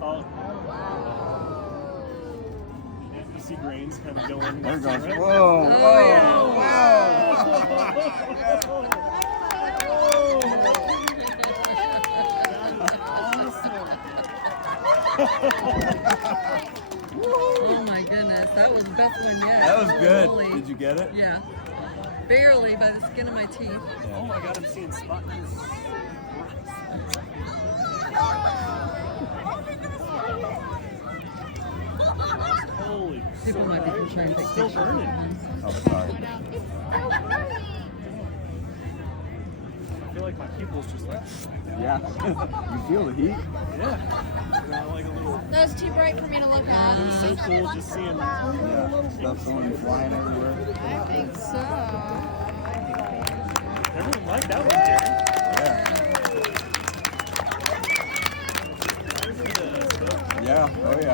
Oh. You see grains kind of going. There it goes. Right? Whoa, Oh my goodness, that was the best one yet. That was good. Holy. Did you get it? Yeah. Barely by the skin of my teeth. Oh my God, I'm seeing spots. Holy. People might be trying to take Still pictures. burning. Oh, sorry. I feel like my pupils just like. Yeah. You feel the heat? Yeah. Like a little. That was too bright for me to look at. It was so cool just seeing. Yeah. Stuff going flying everywhere. I think so. Everyone liked that one, Jerry. Yeah. Yeah. Oh, yeah.